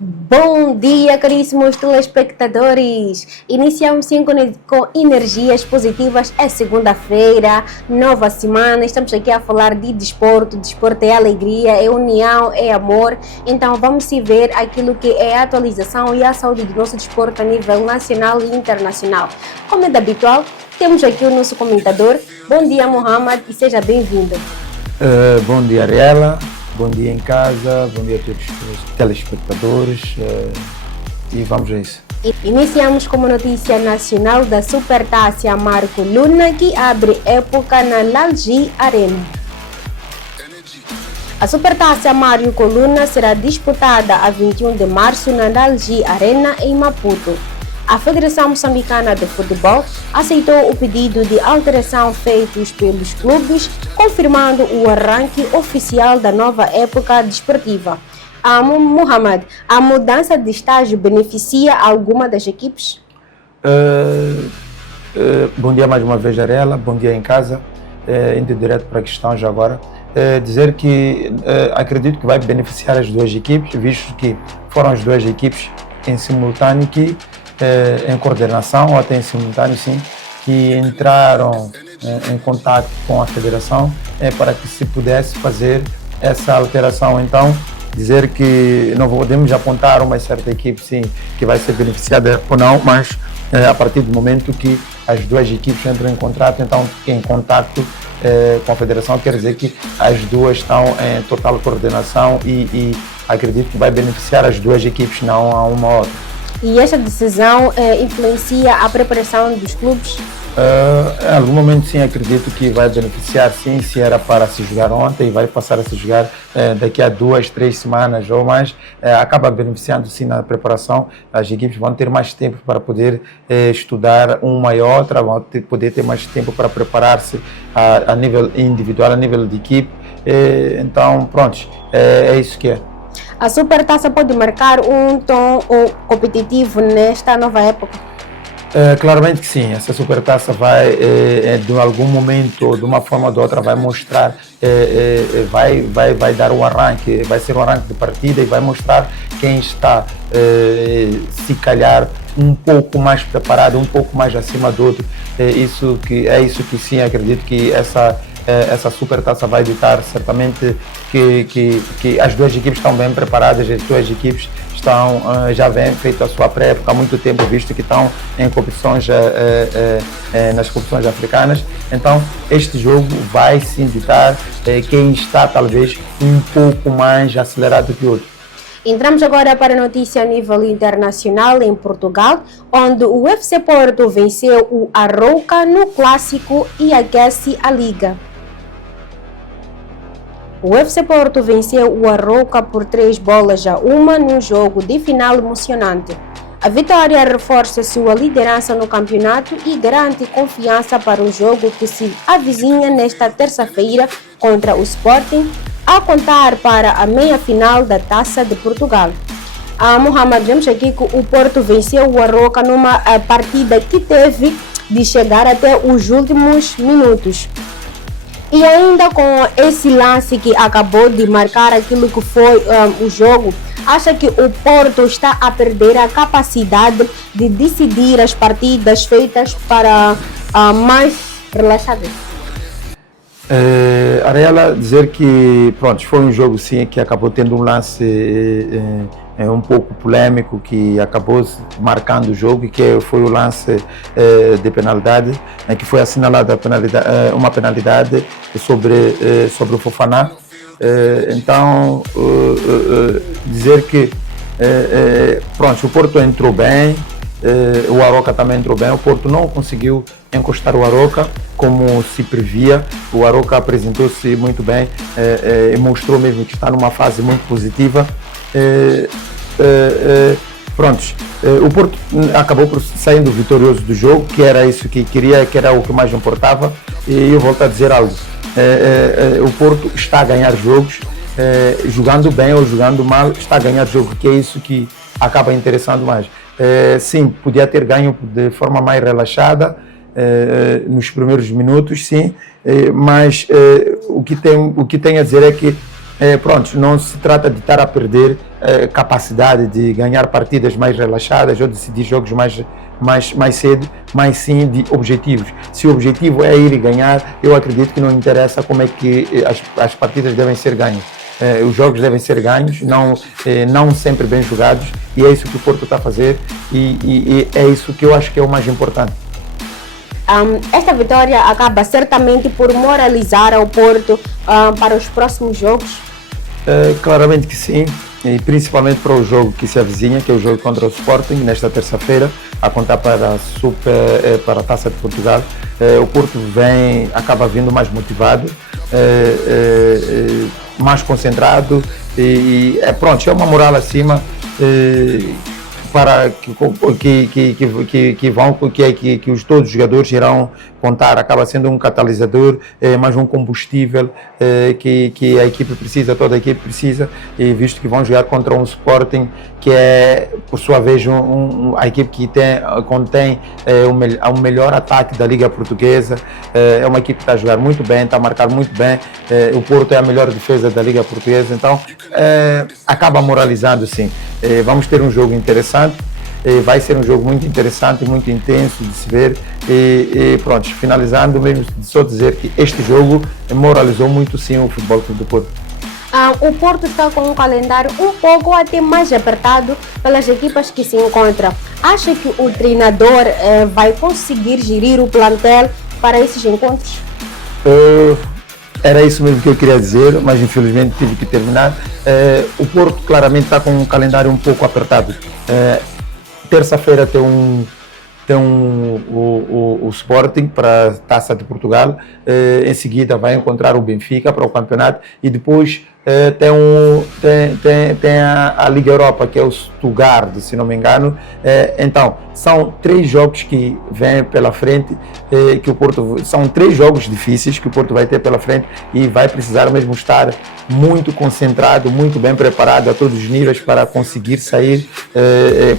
Bom dia, caríssimos telespectadores! Iniciamos sim com energias positivas. É segunda-feira, nova semana. Estamos aqui a falar de desporto. Desporto é alegria, é união, é amor. Então vamos se ver aquilo que é a atualização e a saúde do nosso desporto a nível nacional e internacional. Como é de habitual, temos aqui o nosso comentador. Bom dia, Mohamed, e seja bem-vindo. Bom dia, Ariela. Bom dia em casa, bom dia a todos os telespectadores e vamos a isso. Iniciamos com uma notícia nacional da Supertaça Marco Luna, que abre época na Lalji Arena. A Supertaça Marco Luna será disputada a 21 de março na Lalji Arena, em Maputo. A Federação Moçambicana de Futebol aceitou o pedido de alteração feitos pelos clubes, confirmando o arranque oficial da nova época desportiva. Mohamed, a mudança de estágio beneficia alguma das equipes? Bom dia mais uma vez, Arela. Bom dia em casa. Indo direto para a questão já agora. Dizer que acredito que vai beneficiar as duas equipes, visto que foram as duas equipes em simultâneo que em coordenação ou até em simultâneo, sim, que entraram em contato com a federação para que se pudesse fazer essa alteração. Então, dizer que não podemos apontar uma certa equipe, sim, que vai ser beneficiada ou não, mas a partir do momento que as duas equipes entram em contrato, então em contato com a federação, quer dizer que as duas estão em total coordenação e acredito que vai beneficiar as duas equipes, não a uma ou outra. E esta decisão influencia a preparação dos clubes? Em algum momento, sim, acredito que vai beneficiar, sim, se era para se jogar ontem e vai passar a se jogar daqui a 2, 3 semanas ou mais, acaba beneficiando, sim, na preparação. As equipes vão ter mais tempo para poder estudar uma e outra, vão poder ter mais tempo para preparar-se a nível individual, a nível de equipe. Então, pronto, é isso que é. A Supertaça pode marcar um tom competitivo nesta nova época? Claramente que sim. Essa Supertaça vai, de algum momento, ou de uma forma ou de outra, vai mostrar, vai dar um arranque, vai ser um arranque de partida e vai mostrar quem está, se calhar, um pouco mais preparado, um pouco mais acima do outro. Isso que sim, acredito que essa Supertaça vai ditar certamente que as duas equipes estão bem preparadas, as duas equipes já vêm feito a sua pré-época há muito tempo, visto que estão em competições, nas competições africanas. Então, este jogo vai sim ditar quem está talvez um pouco mais acelerado que o outro. Entramos agora para a notícia a nível internacional em Portugal, onde o FC Porto venceu o Arouca no clássico e aquece a liga. O FC Porto venceu o Arouca por 3-1 num jogo de final emocionante. A vitória reforça sua liderança no campeonato e garante confiança para o jogo que se avizinha nesta terça-feira contra o Sporting, a contar para a meia-final da Taça de Portugal. Mohamed, vemos aqui que o Porto venceu o Arouca numa partida que teve de chegar até os últimos minutos. E ainda com esse lance que acabou de marcar aquilo que foi o jogo, acha que o Porto está a perder a capacidade de decidir as partidas feitas para mais relaxadas? Ariela, dizer que pronto, foi um jogo sim que acabou tendo um lance um pouco polêmico que acabou marcando o jogo, que foi o lance de penalidade, que foi assinalada uma penalidade sobre o Fofana. Então, dizer que pronto, o Porto entrou bem, o Arouca também entrou bem. O Porto não conseguiu encostar o Arouca como se previa. O Arouca apresentou-se muito bem e mostrou mesmo que está numa fase muito positiva. O Porto acabou saindo vitorioso do jogo, que era isso que queria, que era o que mais importava. E eu volto a dizer algo: o Porto está a ganhar jogos, jogando bem ou jogando mal, está a ganhar jogo, que é isso que acaba interessando mais. Sim, podia ter ganho de forma mais relaxada nos primeiros minutos, sim, mas o que tem a dizer é que pronto, não se trata de estar a perder capacidade de ganhar partidas mais relaxadas ou decidir jogos mais cedo, mas sim de objetivos. Se o objetivo é ir e ganhar, eu acredito que não interessa como é que as partidas devem ser ganhas. Os jogos devem ser ganhos, não sempre bem jogados, e é isso que o Porto está a fazer e é isso que eu acho que é o mais importante. Esta vitória acaba certamente por moralizar o Porto para os próximos jogos? Claramente que sim, e principalmente para o jogo que se avizinha, que é o jogo contra o Sporting, nesta terça-feira, a contar para a Taça de Portugal. O Porto acaba vindo mais motivado, mais concentrado pronto, é uma moral acima para que todos os jogadores irão contar. Acaba sendo um catalisador, mais um combustível que a equipe precisa, toda a equipe precisa, e visto que vão jogar contra um Sporting que é, por sua vez, a equipe que contém o melhor ataque da Liga Portuguesa. É uma equipe que está a jogar muito bem, está a marcar muito bem. O Porto é a melhor defesa da Liga Portuguesa, então acaba moralizando, sim. Vamos ter um jogo interessante, vai ser um jogo muito interessante, muito intenso de se ver, e pronto, finalizando mesmo, só dizer que este jogo moralizou muito, sim, o Futebol Clube do Porto. O Porto está com um calendário um pouco até mais apertado pelas equipas que se encontram. Acha que o treinador vai conseguir gerir o plantel para esses encontros? Era isso mesmo que eu queria dizer, mas infelizmente tive que terminar. O Porto claramente está com um calendário um pouco apertado. Terça-feira tem o Sporting para a Taça de Portugal, em seguida vai encontrar o Benfica para o campeonato, e depois tem a Liga Europa, que é o Stuttgart, se não me engano. Então, são 3 jogos que vêm pela frente, são 3 jogos difíceis que o Porto vai ter pela frente, e vai precisar mesmo estar muito concentrado, muito bem preparado a todos os níveis para conseguir sair,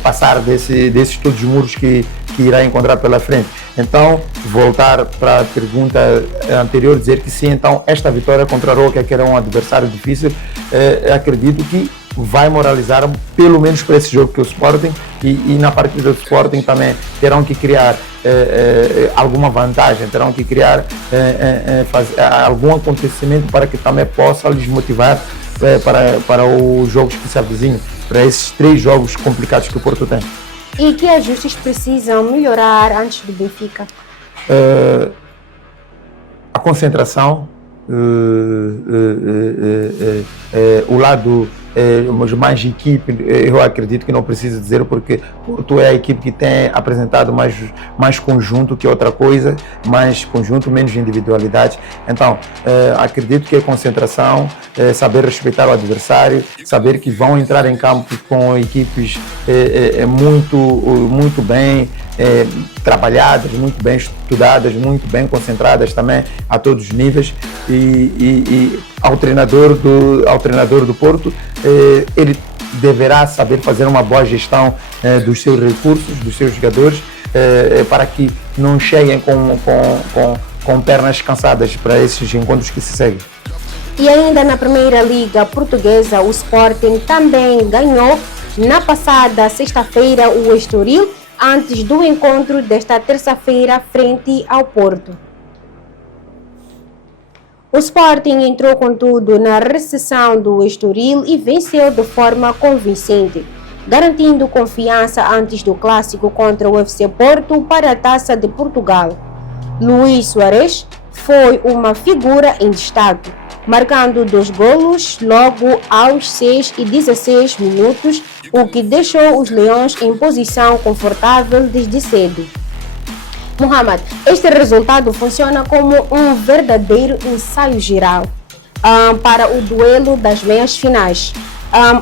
passar desses todos os muros que irá encontrar pela frente. Então, voltar para a pergunta anterior, dizer que sim, então esta vitória contra a Roca, que era um adversário difícil, acredito que vai moralizar, pelo menos para esse jogo que é o Sporting, e na partida do Sporting também terão que criar alguma vantagem, terão que criar fazer algum acontecimento para que também possa lhes motivar para os jogos que se avizinham, para esses 3 jogos complicados que o Porto tem. E que ajustes precisam melhorar antes do Benfica? A concentração, o lado mais equipe, eu acredito que não preciso dizer, porque Porto é a equipe que tem apresentado mais conjunto que outra coisa, mais conjunto, menos individualidade. Então, acredito que a concentração, saber respeitar o adversário, saber que vão entrar em campo com equipes muito bem trabalhadas, muito bem estudadas, muito bem concentradas também a todos os níveis, e ao treinador do Porto, ele deverá saber fazer uma boa gestão dos seus recursos, dos seus jogadores, para que não cheguem com pernas cansadas para esses encontros que se seguem. E ainda na Primeira Liga Portuguesa, o Sporting também ganhou na passada sexta-feira o Estoril, antes do encontro desta terça-feira frente ao Porto. O Sporting entrou, contudo, na recepção do Estoril e venceu de forma convincente, garantindo confiança antes do clássico contra o FC Porto para a Taça de Portugal. Luís Soares foi uma figura em destaque, marcando 2 golos logo aos 6 e 16 minutos, o que deixou os Leões em posição confortável desde cedo. Mohamed, este resultado funciona como um verdadeiro ensaio geral para o duelo das meias finais,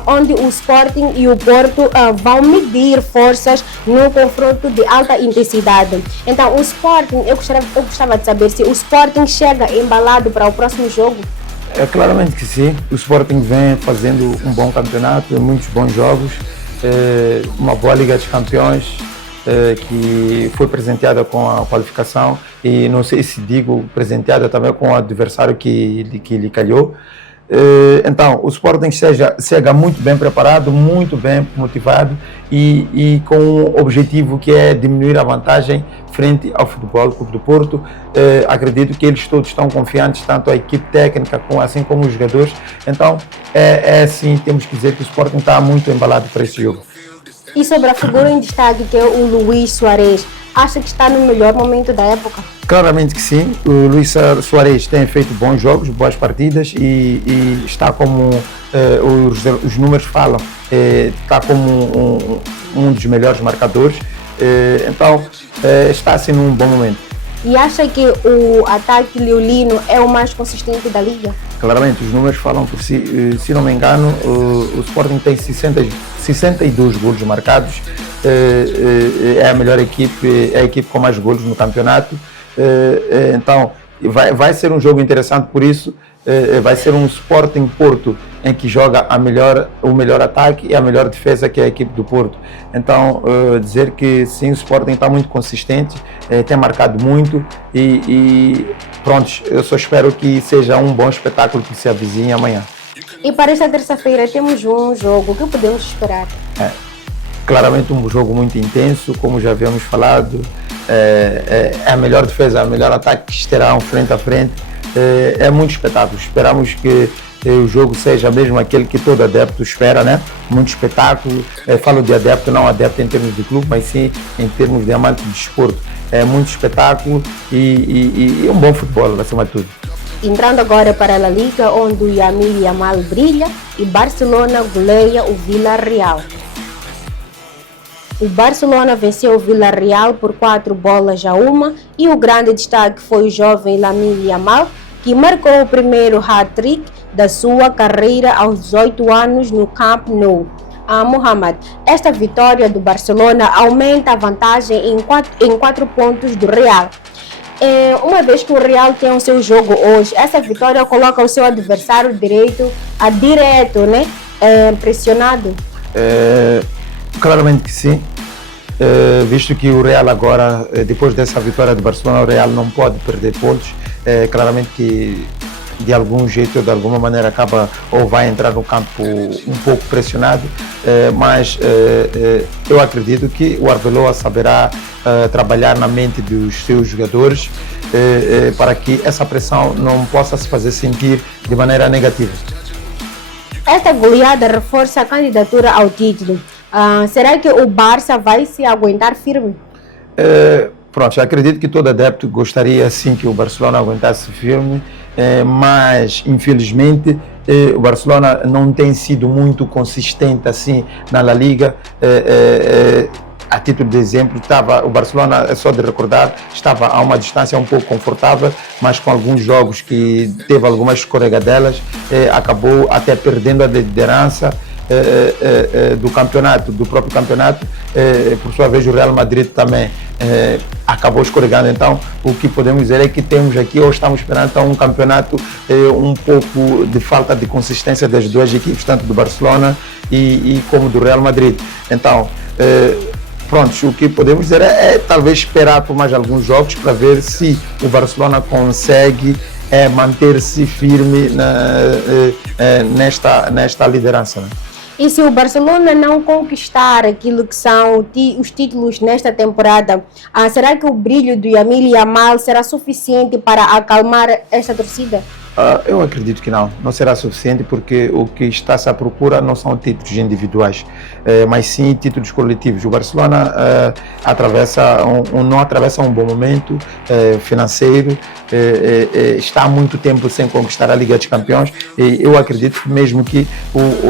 onde o Sporting e o Porto vão medir forças num confronto de alta intensidade. Então, o Sporting, eu gostava de saber se o Sporting chega embalado para o próximo jogo. Claramente que sim. O Sporting vem fazendo um bom campeonato, muitos bons jogos, uma boa Liga dos Campeões, que foi presenteada com a qualificação, e não sei se digo presenteada também com o adversário que lhe calhou. Então, o Sporting chega muito bem preparado, muito bem motivado e com um objetivo que é diminuir a vantagem frente ao Futebol Clube do Porto. Acredito que eles todos estão confiantes, tanto a equipe técnica assim como os jogadores. Então, assim, temos que dizer que o Sporting está muito embalado para esse jogo. E sobre a figura em destaque, que é o Luís Soares, acha que está no melhor momento da época? Claramente que sim. O Luís Soares tem feito bons jogos, boas partidas e está como os números falam, está como um dos melhores marcadores. Então está assim num bom momento. E acha que o ataque leolino é o mais consistente da liga? Claramente, os números falam por si. Se não me engano, o Sporting tem 62 golos marcados. É a melhor equipe, é a equipe com mais golos no campeonato. Então, vai ser um jogo interessante, por isso vai ser um Sporting Porto em que joga o melhor ataque e a melhor defesa, que é a equipe do Porto. Então, dizer que sim, o Sporting está muito consistente, tem marcado muito e pronto, eu só espero que seja um bom espetáculo que se avizinha amanhã. E para esta terça-feira temos um jogo, o que podemos esperar? Claramente um jogo muito intenso, como já havíamos falado, é a melhor defesa, a melhor ataque que estará frente a frente. É muito espetáculo, esperamos que o jogo seja mesmo aquele que todo adepto espera, né? Muito espetáculo, falo de adepto, não adepto em termos de clube, mas sim em termos de amante de desporto. É muito espetáculo e um bom futebol, acima de tudo. Entrando agora para a La Liga, onde o Lamine Yamal brilha e Barcelona goleia o Villarreal. O Barcelona venceu o Villarreal por 4-1 e o grande destaque foi o jovem Lamine Yamal, que marcou o primeiro hat-trick da sua carreira aos 18 anos no Camp Nou. Mohamed, esta vitória do Barcelona aumenta a vantagem em 4 pontos do Real. Uma vez que o Real tem o seu jogo hoje, essa vitória coloca o seu adversário direto, né, pressionado? Claramente que sim, visto que o Real agora, depois dessa vitória do Barcelona, o Real não pode perder pontos. Claramente que de algum jeito ou de alguma maneira acaba ou vai entrar no campo um pouco pressionado, mas eu acredito que o Arbeloa saberá trabalhar na mente dos seus jogadores para que essa pressão não possa se fazer sentir de maneira negativa. Esta goleada reforça a candidatura ao título. Será que o Barça vai se aguentar firme? Pronto, acredito que todo adepto gostaria sim que o Barcelona aguentasse firme, mas infelizmente o Barcelona não tem sido muito consistente assim na La Liga. A título de exemplo, o Barcelona, é só de recordar, estava a uma distância um pouco confortável, mas com alguns jogos que teve algumas escorregadelas, acabou até perdendo a liderança do campeonato, do próprio campeonato. Por sua vez, o Real Madrid também acabou escorregando. Então, o que podemos dizer é que temos aqui, ou estamos esperando um campeonato um pouco de falta de consistência das duas equipes, tanto do Barcelona e como do Real Madrid. Então, pronto, o que podemos dizer é talvez esperar por mais alguns jogos para ver se o Barcelona consegue manter-se firme nesta liderança, né? E se o Barcelona não conquistar aquilo que são os títulos nesta temporada, será que o brilho do Lamine Yamal será suficiente para acalmar esta torcida? Eu acredito que não será suficiente, porque o que está-se à procura não são títulos individuais, mas sim títulos coletivos. O Barcelona não atravessa um bom momento financeiro, está há muito tempo sem conquistar a Liga dos Campeões, e eu acredito mesmo que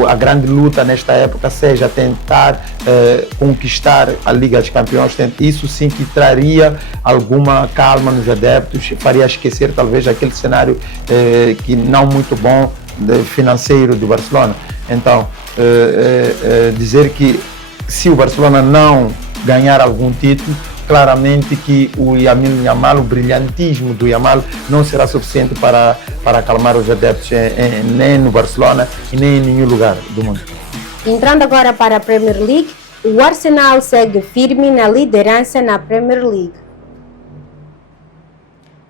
a grande luta nesta época seja tentar conquistar a Liga dos Campeões. Isso sim que traria alguma calma nos adeptos, faria esquecer talvez aquele cenário que não muito bom financeiro do Barcelona. Então, dizer que se o Barcelona não ganhar algum título, claramente que o Lamine Yamal, o brilhantismo do Yamal não será suficiente para acalmar os adeptos, nem no Barcelona e nem em nenhum lugar do mundo. Entrando agora para a Premier League, o Arsenal segue firme na liderança na Premier League.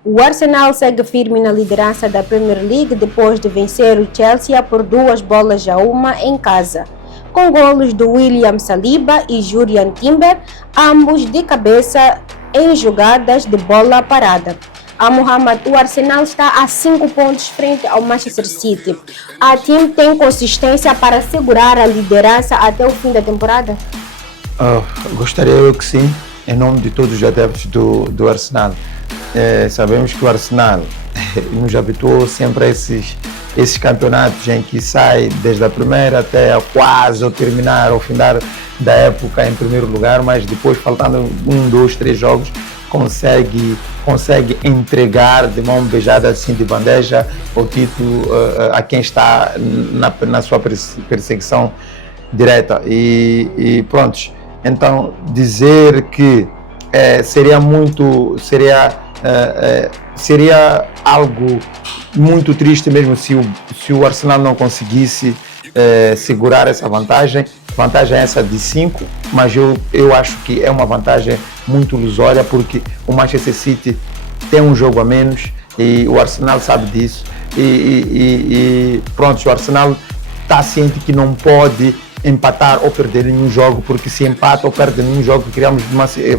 O Arsenal segue firme na liderança da Premier League depois de vencer o Chelsea por 2-1 em casa, com golos de William Saliba e Julian Timber, ambos de cabeça em jogadas de bola parada. A Mohamed, o Arsenal está a 5 pontos frente ao Manchester City. A time tem consistência para segurar a liderança até o fim da temporada? Gostaria eu que sim, em nome de todos os adeptos do Arsenal. Sabemos que o Arsenal nos habituou sempre a esses campeonatos em que sai desde a primeira até a quase ao terminar, ao fim da época em primeiro lugar, mas depois, faltando 1, 2, 3 jogos, consegue entregar de mão beijada, assim, de bandeja, o título a quem está na sua perseguição direta. E pronto, então dizer que seria algo muito triste mesmo se o Arsenal não conseguisse segurar essa vantagem essa de 5, mas eu acho que é uma vantagem muito ilusória, porque o Manchester City tem um jogo a menos e o Arsenal sabe disso e pronto, o Arsenal está ciente que não pode empatar ou perder nenhum jogo, porque se empata ou perde nenhum jogo,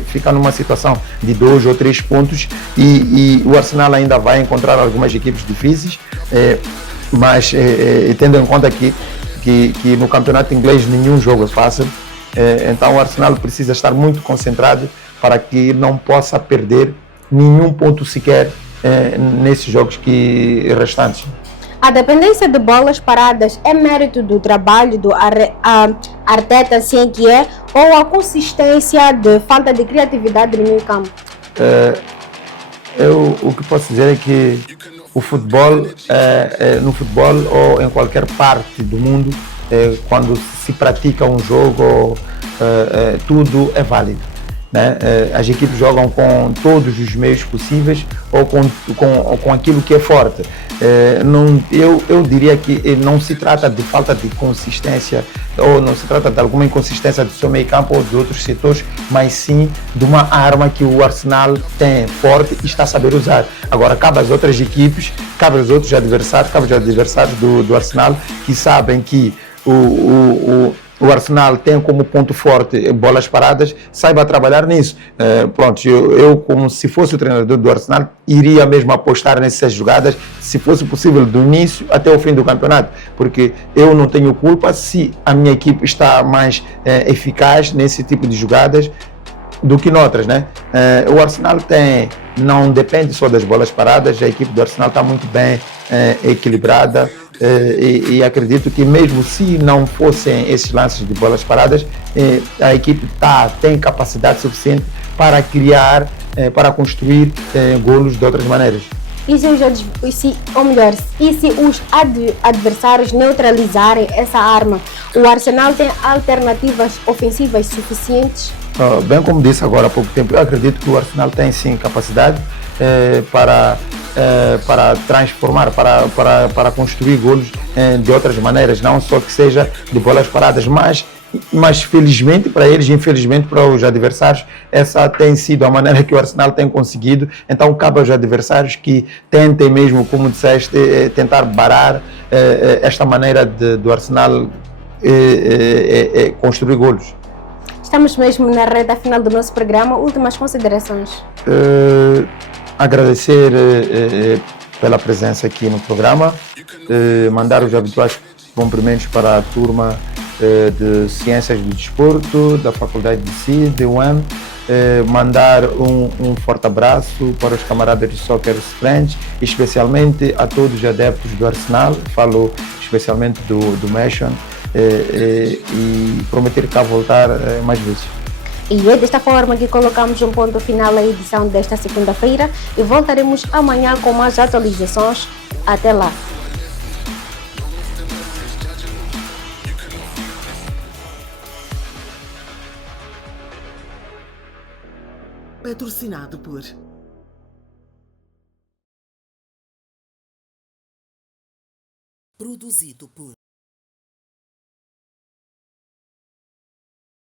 fica numa situação de 2 ou 3 pontos e o Arsenal ainda vai encontrar algumas equipes difíceis, mas tendo em conta que no campeonato inglês nenhum jogo é fácil, então o Arsenal precisa estar muito concentrado para que não possa perder nenhum ponto sequer nesses jogos restantes. A dependência de bolas paradas é mérito do trabalho do Arteta, assim que é, ou a consistência de falta de criatividade no meio campo? O que posso dizer é que o futebol, no futebol ou em qualquer parte do mundo, quando se pratica um jogo, tudo é válido, né? As equipes jogam com todos os meios possíveis ou com aquilo que é forte. Eu diria que não se trata de falta de consistência ou não se trata de alguma inconsistência do seu meio campo ou de outros setores, mas sim de uma arma que o Arsenal tem forte e está a saber usar. Agora cabe às outras equipes, cabe aos outros adversários, do Arsenal, que sabem que o Arsenal tem como ponto forte bolas paradas, saiba trabalhar nisso. Pronto, eu como se fosse o treinador do Arsenal, iria mesmo apostar nessas jogadas, se fosse possível, do início até o fim do campeonato, porque eu não tenho culpa se a minha equipe está mais eficaz nesse tipo de jogadas do que noutras, né? O Arsenal não depende só das bolas paradas, a equipe do Arsenal está muito bem equilibrada, e acredito que mesmo se não fossem esses lances de bolas paradas, a equipe tem capacidade suficiente para criar, para construir golos de outras maneiras. E se os adversários neutralizarem essa arma, o Arsenal tem alternativas ofensivas suficientes? Bem como disse agora há pouco tempo, eu acredito que o Arsenal tem sim capacidade para transformar, para construir golos de outras maneiras, não só que seja de bolas paradas, mas felizmente para eles, infelizmente para os adversários, essa tem sido a maneira que o Arsenal tem conseguido. Então cabe aos adversários que tentem mesmo, como disseste, tentar barar esta maneira do Arsenal construir golos. Estamos mesmo na reta final do nosso programa. Últimas considerações? Agradecer pela presença aqui no programa, mandar os habituais cumprimentos para a turma de Ciências do Desporto, da Faculdade de CI, de UEM, mandar um forte abraço para os camaradas de Soccer Friends, especialmente a todos os adeptos do Arsenal, falo especialmente do Meshon, e prometer cá voltar mais vezes. E é desta forma que colocamos um ponto final à edição desta segunda-feira e voltaremos amanhã com mais atualizações. Até lá! Patrocinado por Produzido por